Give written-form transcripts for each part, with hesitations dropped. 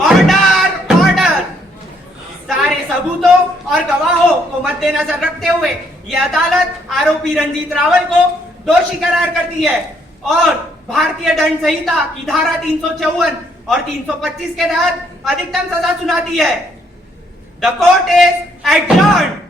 Order order. सारे सबूतों और गवाहों को मद्देनजर रखते हुए यह अदालत आरोपी रंजीत रावल को दोषी करार करती है और भारतीय दंड संहिता की धारा 354 और 325 के तहत अधिकतम सजा सुनाती है। The court is adjourned.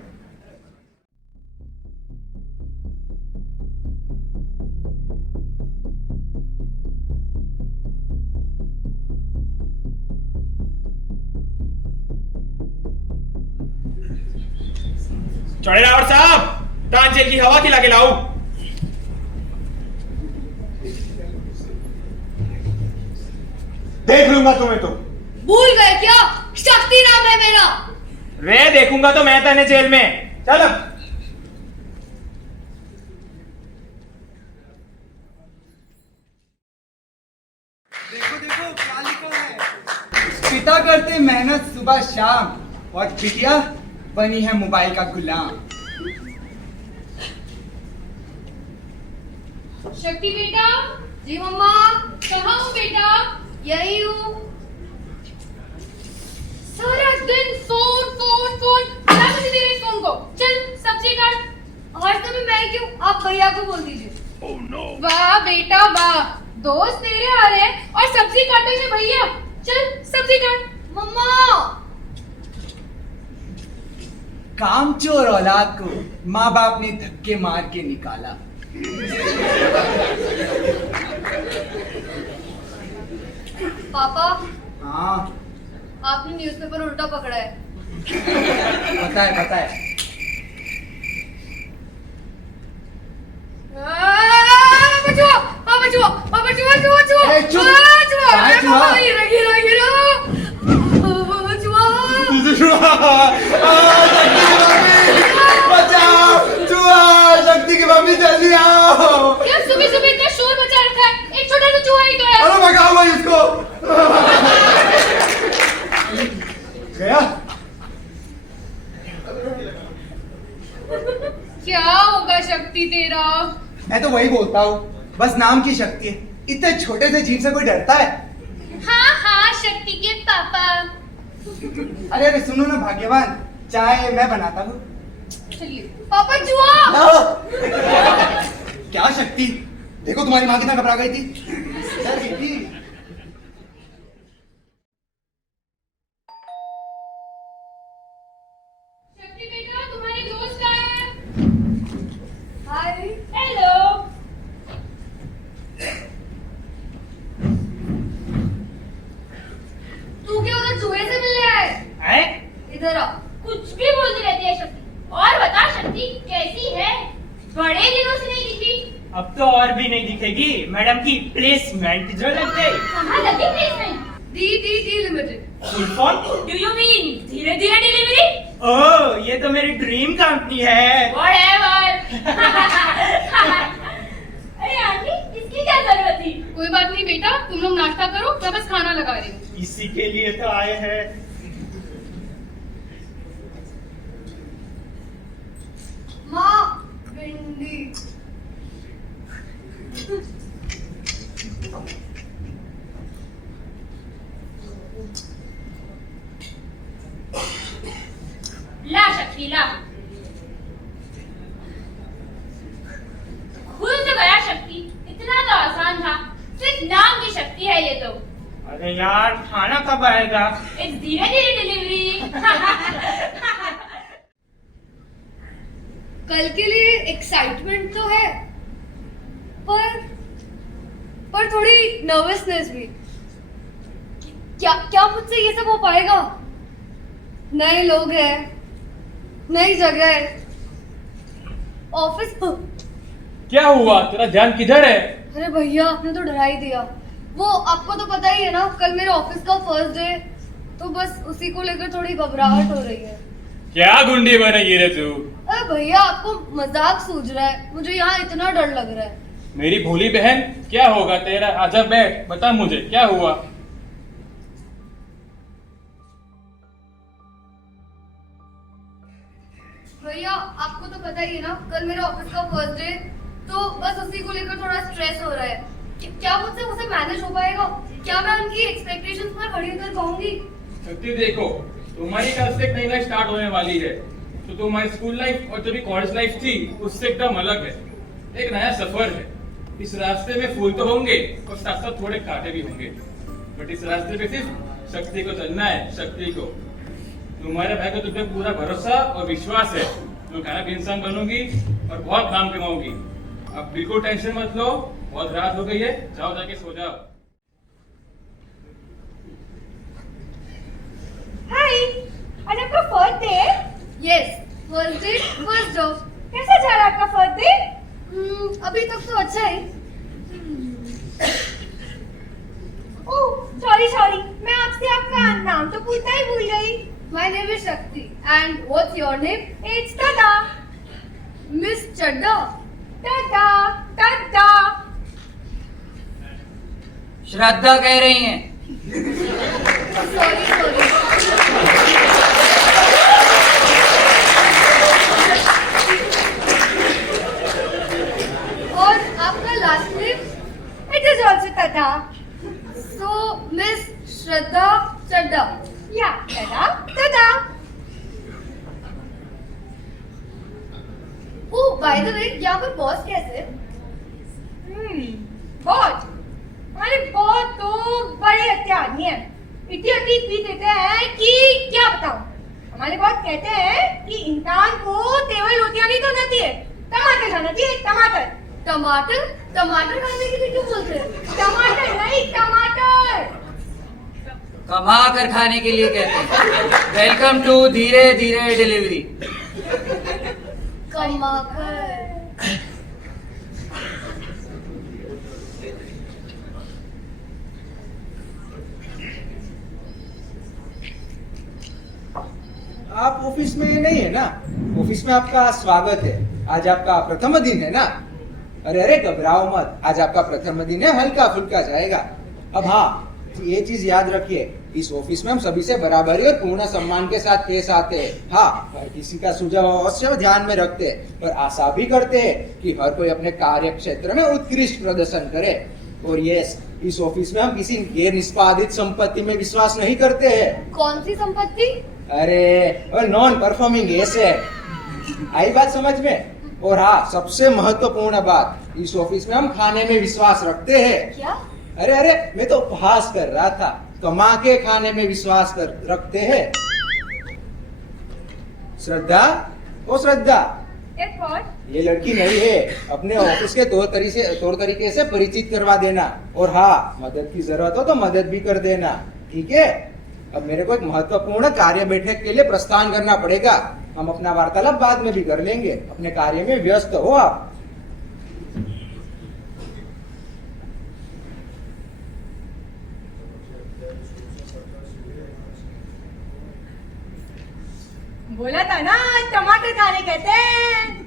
चौड़े रावत साहब, तांजेल की हवा खिला के लाओ। देख लूंगा तुम्हें तो। भूल गए क्या? शक्ति नाम है मेरा। रे देखूंगा तो मैं तेने जेल में। चल अब। देखो देखो क्या लिखा है। पिता करते मेहनत सुबह शाम और बिटिया बनी है मोबाइल का गुलाम। शक्ति बेटा। जी मम्मा। कहाँ हूँ बेटा? यही हूँ। सारा दिन फोन फोन फोन। क्या मुझे दे रहे फोन को? चल सब्जी काट। और तुम्हें मैं क्यों? आप भैया को बोल दीजिए। Oh, no. वाह बेटा वाह, दोस्त तेरे आ रहे हैं और सब्जी काटेंगे भैया। चल सब्जी काट। मम्मा। कामचोर औलाद को माँ बाप ने धक्के मार के निकाला। पापा, हाँ आपने न्यूज़पेपर उल्टा पकड़ा है। पता है पता है। पापा चुआ, पापा चुआ चुआ चुआ। ए, चुप। चुआ काय चुआ? पापा गिरा गिरा गिरा। चुआ। बचाओ, चूहा, शक्ति की मम्मी जल्दी आओ। क्या सुबह सुबह इतना शोर मचा रखा है? एक छोटा सा चूहा ही तो है। अरे भगाओ भाई इसको। गया? क्या होगा शक्ति तेरा? मैं तो वही बोलता हूँ, बस नाम की शक्ति है। इतने छोटे से जीव से कोई डरता है? हाँ हाँ शक्ति के पापा। अरे अरे सुनो ना भाग्यवान, चाय मैं बनाता हूँ। चलिए। पापा चूहा। क्या शक्ति, देखो तुम्हारी माँ कितना घबरा गई थी। डर गई थी। शक्ति बेटा, तुम्हारे दोस्त कहाँ हैं? हाय। हेलो। तू क्या उधर चूहे से मिलने आए? हैं? इधर आ। कुछ भी बोलती रहती है शक्ति। और बता शक्ति कैसी है? बड़े दिनों से नहीं दिखी। अब तो और भी नहीं दिखेगी। मैडम की प्लेसमेंट जो लग गई। कहाँ लगी placement? D limited. Full form? Do you mean धीरे धीरे डिलीवरी? ओह, ये तो मेरी ड्रीम कंपनी है। व्हाटएवर। अरे आंटी, इसकी क्या जरूरत थी? कोई बात नहीं बेटा, तुम लोग नाश्ता करो, मैं बस खाना लगा रही हूँ। इसी के लिए तो आए हैं। माँ, भिंडी। ला शक्ति ला। खुल तो गया शक्ति, इतना तो आसान था। सिर्फ नाम की शक्ति है ये तो। अरे यार, खाना कब आएगा? इट्स धीरे धीरे डिलीवरी। कल के लिए एक्साइटमेंट तो है, पर थोड़ी नर्वसनेस भी। क्या क्या मुझसे ये सब हो पाएगा? नए लोग हैं, नई जगह है, ऑफिस। क्या हुआ? तेरा ध्यान किधर है? अरे भैया, आपने तो डरा ही दिया। वो आपको तो पता ही है ना, कल मेरे ऑफिस का फर्स्ट डे, तो बस उसी को लेकर थोड़ी घबराहट हो रही है। क्या गुंडी बनेगी रे तू? अरे भैया, आपको मजाक सूझ रहा है, मुझे यहाँ इतना डर लग रहा है। मेरी भोली बहन, क्या होगा तेरा? आजा बैठ, बता मुझे क्या हुआ। भैया, आपको तो पता ही है ना, कल मेरे ऑफिस का फर्स्ट डे, तो बस उसी को लेकर थोड़ा स्ट्रेस हो रहा है। क्या मुझसे उसे मैनेज हो पाएगा? क्या मैं उनकी एक्सपेक्टेशंस पर खड़ी उतर पाऊंगी? शक्ति देखो, तुम्हारी कल से एक नई लाइफ स्टार्ट होने वाली है। तो तुम्हारी स्कूल लाइफ और जो भी कॉलेज लाइफ थी उससे एकदम अलग है। एक नया सफर है। इस रास्ते में फूल तो होंगे और साथ साथ थोड़े कांटे भी होंगे, बट इस रास्ते पे सिर्फ शक्ति को चलना है। शक्ति को, तुम्हारे भाई को तुम पे पूरा भरोसा और विश्वास है। तुम कामयाब इंसान बनोगी और बहुत नाम कमाओगी। अब बिल्कुल टेंशन मत लो, बहुत रात हो गई है, जाओ जाके सो जाओ। हाय, आज आपका फर्स्ट डे है? Yes, first day first job. कैसा जा रहा है आपका फर्स्ट डे? अभी तक तो अच्छा है। ओह, सॉरी, मैं आपसे आपका नाम तो पूछना ही भूल गई। माय नेम इज शक्ति and what's your name? It's दादा। मिस चड्डा। दादा। श्रद्धा कह रही हैं। सॉरी। और आपका last name? It is also दादा। सो मिस श्रद्धा चड्डा। या दादा। ओह बाय द वे, यहाँ पर बॉस कैसे है? बहुत हमारे बहुत तो बड़े अच्छे आदमी हैं। इतनी पी देते हैं कि क्या बताऊं। हमारे बहुत कहते हैं कि इंसान को केवल रोटियां नहीं तो जाती है, टमाटर खाना चाहिए। टमाटर खाने के लिए क्यों बोलते हैं? टमाटर नहीं, टमाटर। कमा कर खाने के लिए कहते हैं। वेलकम टू धीरे धीरे डिलीवरी। कमाकर। आप ऑफिस में नहीं है ना? ऑफिस में आपका स्वागत है। आज आपका प्रथम दिन है ना? अरे घबराओ मत, आज आपका प्रथम दिन है, हल्का फुल्का जाएगा। अब हाँ, ये चीज याद रखिए, इस ऑफिस में हम सभी से बराबरी और पूर्ण सम्मान के साथ पेश आते हैं। हाँ, हर किसी का सुझाव अवश्य ध्यान में रखते हैं और आशा भी करते हैं कि हर कोई अपने कार्य क्षेत्र में उत्कृष्ट प्रदर्शन करे। और यस, इस ऑफिस में हम किसी गैर निष्पादित संपत्ति में विश्वास नहीं करते हैं। कौन सी संपत्ति? अरे नॉन परफॉर्मिंग एसेट। आई बात समझ में? और हाँ, सबसे महत्वपूर्ण बात, इस ऑफिस में हम खाने में विश्वास रखते हैं। क्या? अरे मैं तो उपहास कर रहा था। कमा के खाने में विश्वास रखते हैं। श्रद्धा, ओ श्रद्धा, एक और ये लड़की नहीं है, अपने ऑफिस के तौर तरीके से परिचित करवा देना। और हाँ, मदद की जरूरत हो तो मदद भी कर देना, ठीक है? अब मेरे को एक महत्वपूर्ण कार्य बैठक के लिए प्रस्थान करना पड़ेगा। हम अपना वार्तालाप बाद में भी कर लेंगे। अपने कार्य में व्यस्त हो आप। बोला था ना, टमाटर खाने कहते हैं।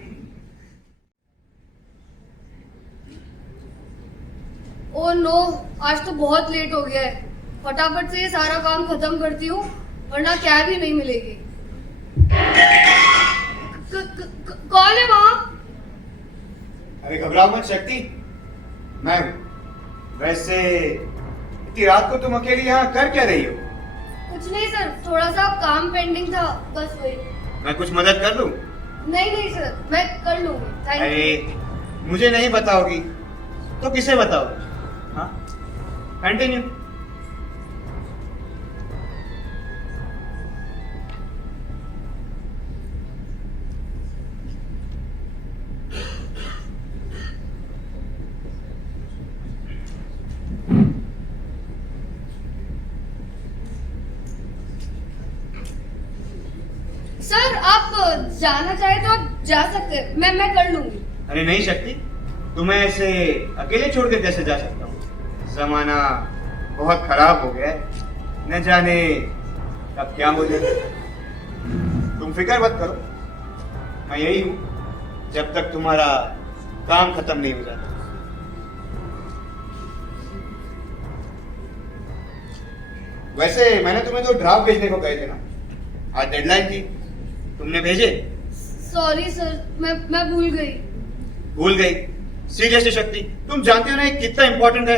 ओह नो, आज तो बहुत लेट हो गया है। फटाफट से ये सारा काम खत्म करती हूँ, वरना कैब ही नहीं मिलेगी। कौन है वहाँ? अरे घबराओ मत शक्ति, मैं हूँ। वैसे इतनी रात को तुम अकेली यहाँ कर क्या रही हो? कुछ नहीं सर, थोड़ा सा काम पेंडिंग था, बस वही। मैं कुछ मदद कर लूँ? नहीं सर, मैं कर लूंगी, थैंक यू। अरे मुझे नहीं बताओगी तो किसे बताओगी? हाँ, कंटिन्यू। सर आप जाना चाहे तो आप जा सकते हैं, मैं कर लूंगी। अरे नहीं शक्ति, तुम्हें ऐसे अकेले छोड़ के कैसे जा सकता हूँ? जमाना बहुत खराब हो गया है, न जाने अब क्या हो जाए। तुम फिक्र मत करो, मैं यही हूँ जब तक तुम्हारा काम खत्म नहीं हो जाता। वैसे मैंने तुम्हें तो ड्राफ्ट भेजने को कहे थे ना, आज डेडलाइन थी, तुमने भेजे? सॉरी सर, मैं भूल गई। भूल गई? सीरियसली शक्ति, तुम जानते हो ना ये कितना इंपॉर्टेंट है।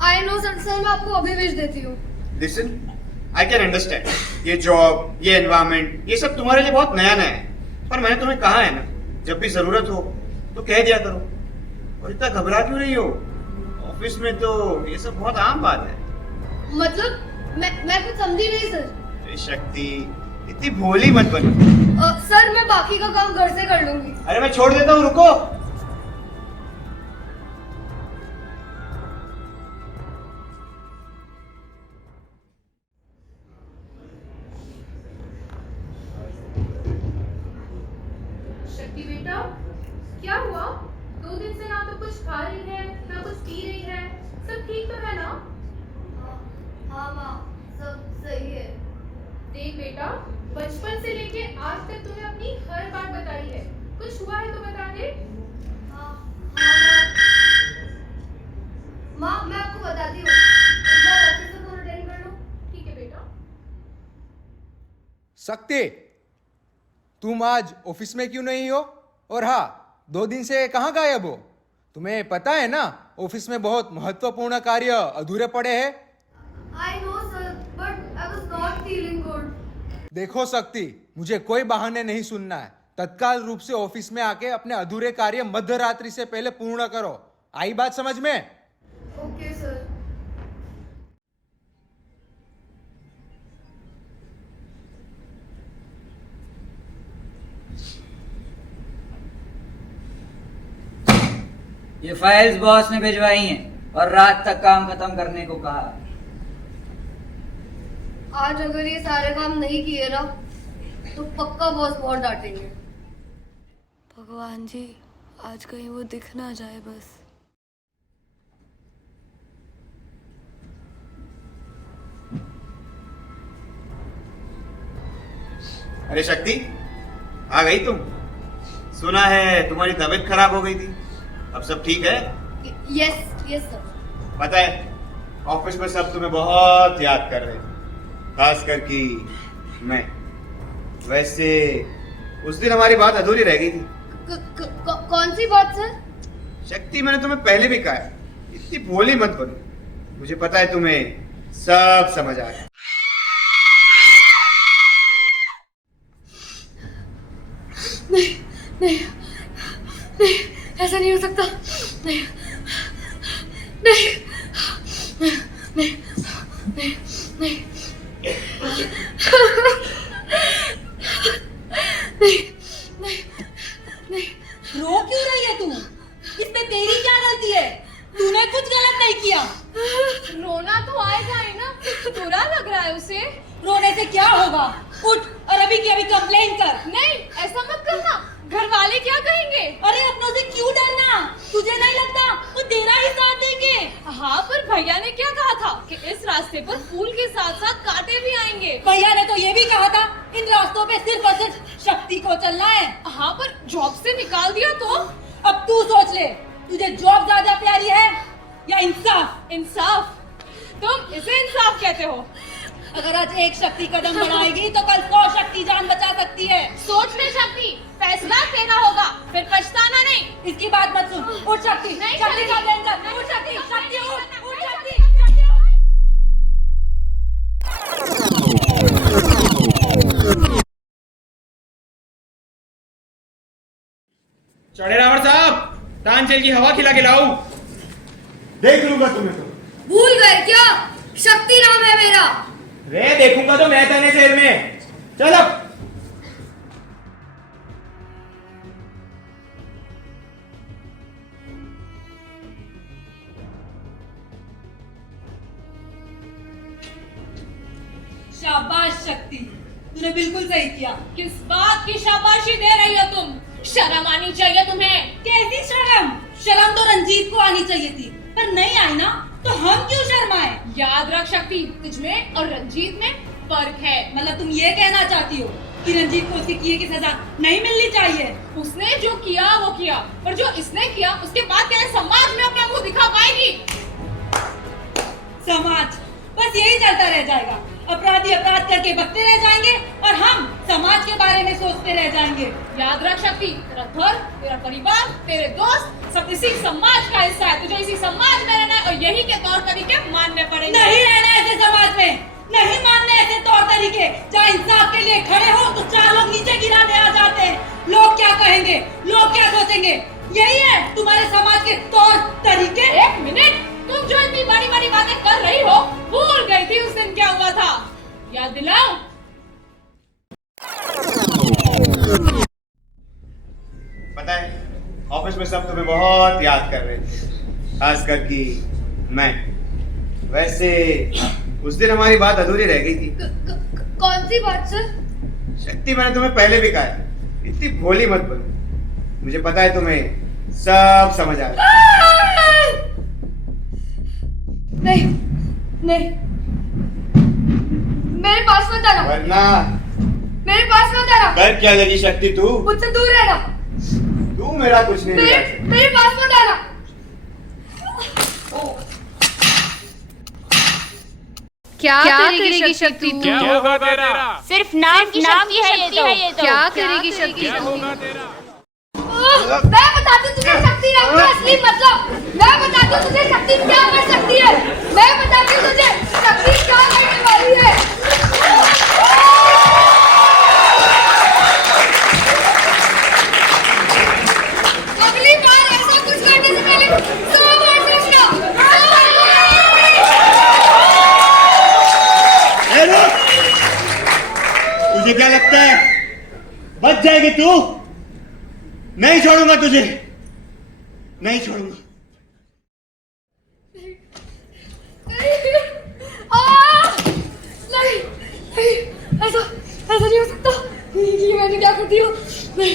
आई नो सर, सर मैं आपको अभी भेज देती हूँ। लिसन, आई कैन अंडरस्टैंड ये जॉब, ये एनवायरमेंट, ये सब तुम्हारे लिए बहुत नया नया है, पर मैंने तुम्हें कहा है ना, जब भी जरूरत हो तो कह दिया करो। और इतना घबरा क्यों रही हो? ऑफिस में तो ये सब बहुत आम बात है। मतलब मैं कुछ समझी नहीं सर। अरे शक्ति, इतनी भोली मत बनो। सर मैं बाकी का काम घर से कर लूंगी। अरे मैं छोड़ देता हूँ, रुको। शक्ति बेटा, क्या हुआ? 2 दिन से ना तो कुछ खा रही है ना कुछ पी रही है, सब ठीक तो है ना? हाँ माँ, सब सही है। देख बेटा, बचपन से लेके आज तक तूने अपनी हर बात बताई है, कुछ हुआ है तो बता दे। हाँ माँ, मैं आपको बताती हूँ। एक बार ऑफिस में फोन अटेंड कर लो। ठीक है बेटा। शक्ति, तुम आज ऑफिस में क्यों नहीं हो? और हाँ, 2 दिन से कहाँ गायब हो? तुम्हें पता है ना, ऑफिस में बहुत महत्वपूर्ण कार्य अधूरे पड़े हैं। I know sir, but I was not feeling good. देखो शक्ति, मुझे कोई बहाने नहीं सुनना है। तत्काल रूप से ऑफिस में आके अपने अधूरे कार्य मध्य रात्रि से पहले पूर्ण करो। आई बात समझ में? Okay sir. ये फाइल्स बॉस ने भिजवाई हैं और रात तक काम खत्म करने को कहा। आज अगर ये सारे काम नहीं किए ना तो पक्का बॉस बहुत डांटेंगे। भगवान जी, आज कहीं वो दिख ना जाए बस। अरे शक्ति, आ गई तुम? सुना है तुम्हारी तबीयत खराब हो गई थी, अब सब ठीक है? Yes yes sir. पता है, ऑफिस में सब तुम्हें बहुत याद कर रहे थे, खास करके मैं। वैसे उस दिन हमारी बात अधूरी रह गई थी। कौन सी बात सर? शक्ति, मैंने तुम्हें पहले भी कहा है, इतनी भोली मत बनो। मुझे पता है तुम्हें सब समझ आ रहा है। नहीं नहीं नहीं, ऐसा नहीं हो सकता। नहीं नहीं नहीं नहीं नहीं नहीं नहीं नहीं। रो क्यों रही है तू? इसमें तेरी क्या गलती है? तूने कुछ गलत नहीं किया। रोना तो आएगा ही ना, बुरा लग रहा है उसे। रोने से क्या होगा? उठ और अभी की अभी कंप्लेन कर। नहीं, ऐसा मत करना, घर वाले क्या कहेंगे? अरे अपनों से क्यों डरना? तुझे नहीं लगता वो तेरा ही साथ देंगे? हाँ, पर भैया ने क्या कहा था कि इस रास्ते पर फूल के साथ साथ कांटे भी आएंगे। भैया ने तो ये भी कहा था इन रास्तों पे सिर्फ और सिर्फ शक्ति को चलना है। हाँ, पर जॉब से निकाल दिया तो? अब तू सोच ले, तुझे जॉब ज्यादा प्यारी है या इंसाफ? इंसाफ? तुम इसे इंसाफ कहते हो? अगर आज एक शक्ति कदम बढ़ाएगी तो कल 100 शक्ति जान बचा सकती है। सोच ले शक्ति, फैसला तेरा होगा, फिर पछताना नहीं। इसकी बात मत सुन। उठ शक्ति, नहीं, शक्ति शक्ति। कंप्लेन कर। उठ शक्ति, शक्ति उठ, उठ शक्ति, चढ़े रावण साहब, तानसेन की हवा खिला के लाऊं? देख लूंगा तुम्हें तो। भूल गए क्या? शक्ति नाम है मेरा। रे देखूंगा तो मैं तने शहर में। चल अब। शाबाश शक्ति, तूने बिल्कुल सही किया। किस बात की शाबाशी दे रही हो तुम? शर्म आनी चाहिए तुम्हें। कैसी शर्म? शर्म तो रंजीत को आनी चाहिए थी, पर नहीं आई ना, तो हम क्यों शर्माए? याद रख शक्ति, तुझमें और रंजीत में फर्क है। मतलब तुम ये कहना चाहती हो कि रंजीत को उसके किए की सजा नहीं मिलनी चाहिए? उसने जो किया वो किया, पर जो इसने किया उसके बाद तेरे समाज में अपना मुंह दिखा पाएगी? समाज बस यही चलता रह जाएगा। अपराधी अपराध करके बकते रह जाएंगे और हम समाज के बारे में सोचते रह जाएंगे। याद रख शक्ति, तेरा घर, तेरा परिवार, तेरे दोस्त सब इसी समाज का हिस्सा है, तुझे इसी समाज में रहना है और यही के तौर तरीके मानने पड़ेंगे। नहीं रहना ऐसे समाज में, नहीं मानने ऐसे तौर तरीके। जहाँ इंसाफ के लिए खड़े हो तो चार लोग नीचे गिराने आ जाते हैं। लोग क्या कहेंगे, लोग क्या सोचेंगे, यही है तुम्हारे समाज के तौर तरीके। एक मिनट, तुम जो इतनी बड़ी बड़ी बातें कर रही हो, भूल गई थी उस दिन क्या हुआ था, याद दिलाओ। पता है ऑफिस में सब तुम्हें बहुत याद कर रहे थे, खासकर कि मैं। वैसे उस दिन हमारी बात अधूरी रह गई थी। कौन सी बात सर? शक्ति, मैंने तुम्हें पहले भी कहा है, इतनी भोली मत बनो। मुझे पता है तुम्हें सब समझ आ रहा है। नहीं नहीं, मेरे पास मत आना। वरना मेरे पास मत आना। कर क्या लगी शक्ति तू? मुझसे दूर रहना। तू मेरा कुछ नहीं बिगाड़ सकती। मेरे पास मत आना। क्या करेगी शक्ति तू? क्या होगा तेरा? सिर्फ नाम की शक्ति है ये तो। क्या करेगी शक्ति तू? मैं बताती हूँ तुझे शक्ति का असली मतलब। मैं बताती हूँ तुझे शक्ति क्या कर सकती है। मैं बताती हूँ तुझे शक्ति क्या करने वाली है। अगली बार ऐसा कुछ करने से पहले 100 बार सोचना। तुझे क्या लगता है बच जाएगी तू? नहीं छोड़ूंगा तुझे, नहीं छोड़ूंगा। नहीं, ऐसा नहीं हो सकता। ये मैंने क्या कर दिया? नहीं,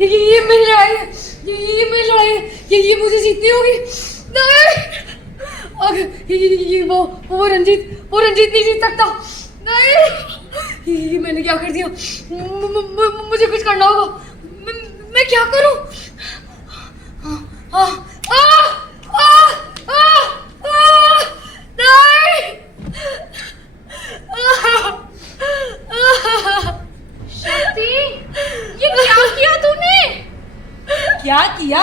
ये मेरी लड़ाई है, ये मेरी लड़ाई है, ये मुझे जीतनी होगी। नहीं, अगर ये वो रंजीत नहीं जीत सकता। नहीं, ये मैंने क्या कर दिया? मुझे कुछ करना होगा। मैं क्या करूं? शक्ति, ये क्या किया तूने? क्या किया?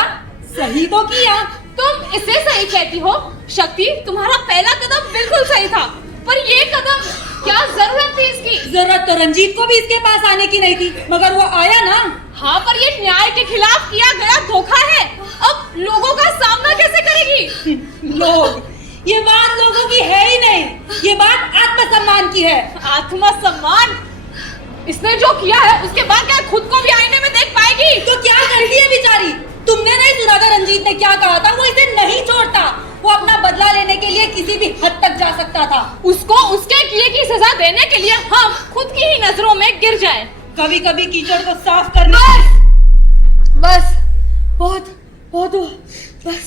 सही तो किया। तुम इसे सही कहती हो? शक्ति, तुम्हारा पहला कदम बिल्कुल सही था, पर ये कदम क्या जरूरत थी इसकी? जरूरत तो रंजीत को भी इसके पास आने की नहीं थी, मगर वो आया ना। हाँ, पर ये न्याय के खिलाफ किया गया धोखा है। अब लोगों का सामना कैसे करेगी? लोग, ये बात लोगों की है ही नहीं, ये बात आत्मसम्मान की है। आत्मसम्मान? इसने जो किया है उसके बाद क्या खुद को भी आईने में देख पाएगी? तो क्या कर दिया बेचारी? तुमने नहीं सुना था रंजीत ने क्या कहा था? वो इसे नहीं छोड़ता, वो अपना बदला लेने के लिए किसी भी हद तक जा सकता था। उसको उसके किए की सजा देने के लिए हम खुद की ही नजरों में गिर जाएं। कभी कभी कीचड़ को साफ करना। बस बहुत हुआ। बस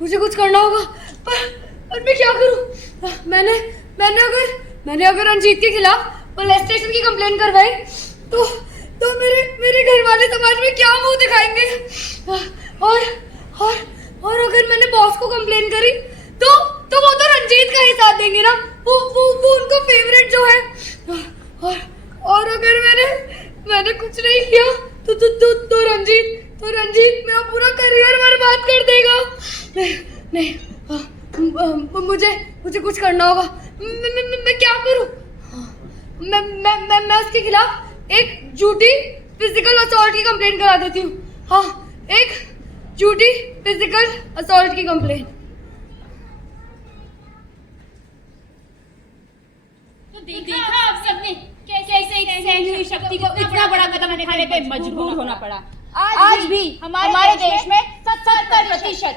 मुझे कुछ करना होगा, पर मैं क्या करूं? मैंने अगर रंजीत के खिलाफ पुलिस स्टेशन की कंप्लेन करवाई तो मेरे घर वाले समाज में क्या मुंह दिखाएंगे? और अगर मैंने बॉस को कंप्लेन करी तो वो तो रंजीत का ही साथ देंगे ना। वो उनको फेवरेट जो है। और अगर मैंने कुछ नहीं किया तो रंजीत मेरा पूरा करियर बर्बाद कर देगा। नहीं, मुझे कुछ करना होगा। मैं क्या करूं? मैं उसके खिलाफ एक झूठी फिजिकल असॉल्ट की कंप्लेंट करा देती हूँ। हाँ, एक झूठी फिजिकल असॉल्ट की कंप्लेंट। तो देखा आप सबने कैसे शक्ति को इतना बड़ा कदम उठाने पे मजबूर होना पड़ा। आज भी हमारे देश में 70%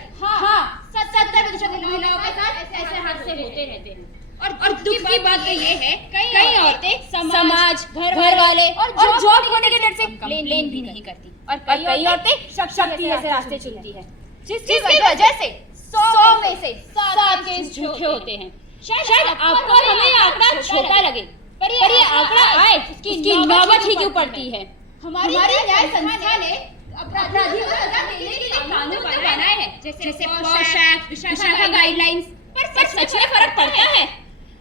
70% महिलाओं के साथ ऐसे हादसे होते रहते हैं। और दुख की बात तो ये है, कई औरतें समाज, घर वाले और जॉब होने के डर से कंप्लेन भी नहीं करती, और कई औरतें शक्ति जैसे रास्ते चुनती है, जिसकी वजह से 100 में से 7 केस झूठे होते हैं। शायद आपको हमें आंकड़ा छोटा लगे, पर ये आंकड़ा आए इसकी नौबत ही क्यों पड़ती है? हमारी न्याय संस्था ने अपराधियों को सजा देने के लिए कानून बनाए हैं, जैसे पॉश एक्ट, विशाखा गाइडलाइंस, पर सच में फर्क पड़ता है?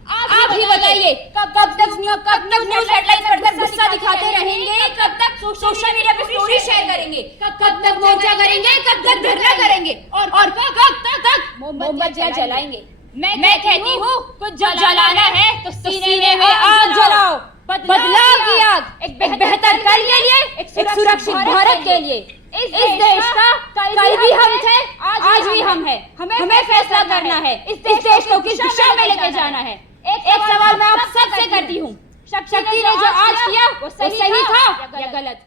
आप ही बताइए कब तक न्यूज़ हेडलाइंस पढ़कर गुस्सा दिखाते रहेंगे? कब तक सोशल मीडिया पे स्टोरी शेयर करेंगे? कब तक मोर्चा करेंगे? कब तक धरना करेंगे? और कब तक मोमबत्तियां जलाएंगे? मैं कहती हूँ कुछ जलाना है तो सीने में आग जलाओ। बदलाव की आग, एक बेहतर कल के लिए, एक सुरक्षित भारत के लिए। इस देश का कल भी हम थे, आज भी हम हैं। हमें फैसला करना है, इस देश को किस दिशा में लेके जाना है। एक सवाल मैं आप सबसे करती हूँ, शक्ति ने जो आज किया वो सही था या गलत?